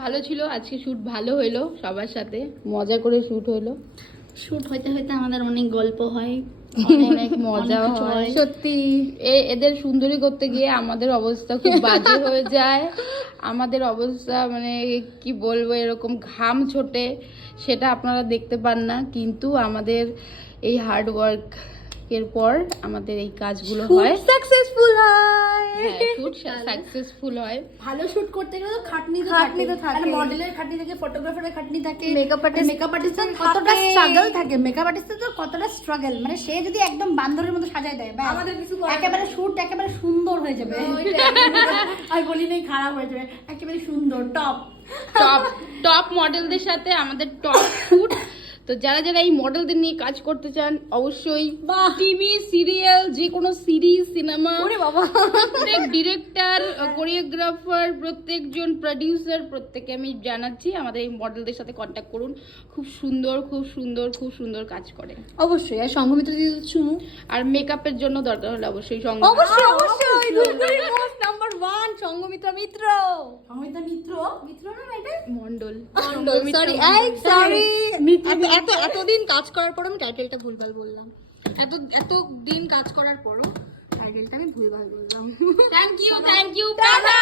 ভালো ছিল আজকে, শুট ভালো হইলো, সবার সাথে মজা করে শুট হইলো। শুট হইতে হইতে আমাদের অনেক গল্প হয়, অনেক মজা হয় সত্যি। এদের সুন্দরী করতে গিয়ে আমাদের অবস্থা খুব বাজে হয়ে যায়। আমাদের অবস্থা মানে কি বলবো, এরকম ঘাম ছোটে, সেটা আপনারা দেখতে পান না, কিন্তু আমাদের এই হার্ড ওয়ার্ক এর পর আমাদের এই কাজগুলো হয়, সাকসেসফুল হয়। হ্যাঁ শুট সাকসেসফুল হয়। ভালো শুট করতে গেলে তো খাটনি তো থাকে, মডেলের খাটনি থাকে, ফটোগ্রাফারের খাটনি থাকে, মেকআপ আর্টিস্টের কতটা স্ট্রাগল থাকে, মেকআপ আর্টিস্টের তো কতটা স্ট্রাগল, মানে সে যদি একদম বান্দরের মতো সাজায় দেয় আমাদের কিছু একেবারে শুট একেবারে সুন্দর হয়ে যাবে। আমি বলি নাই খারাপ হয়ে যাবে, একেবারে সুন্দর টপ টপ মডেলদের সাথে আমাদের টপ শুট। তো যারা যারা এই মডেলদের নিয়ে কাজ করতে চান, অবশ্যই টিভি সিরিয়াল, যে কোনো সিরিজ, সিনেমা, প্রত্যেক ডিরেক্টর, কোরিওগ্রাফার, প্রত্যেকজন প্রডিউসার, প্রত্যেকে আমি জানাচ্ছি আমাদের এই মডেলদের সাথে কন্ট্যাক্ট করুন। খুব সুন্দর খুব সুন্দর খুব সুন্দর কাজ করে। অবশ্যই। আর সংঘমিত্র দিদি চুমু, আর মেকআপের জন্য দরকার হলে অবশ্যই অবশ্যই মোস্ট নাম্বার 1 সংঘমিত্র মিত্র না এটা মন্ডল। সরি এতদিন কাজ করার পর আমি টাইটেলটা ভুলভাল বললাম, এত দিন কাজ করার পরও টাইটেলটা আমি ভুলভাল বললাম। Thank you tata.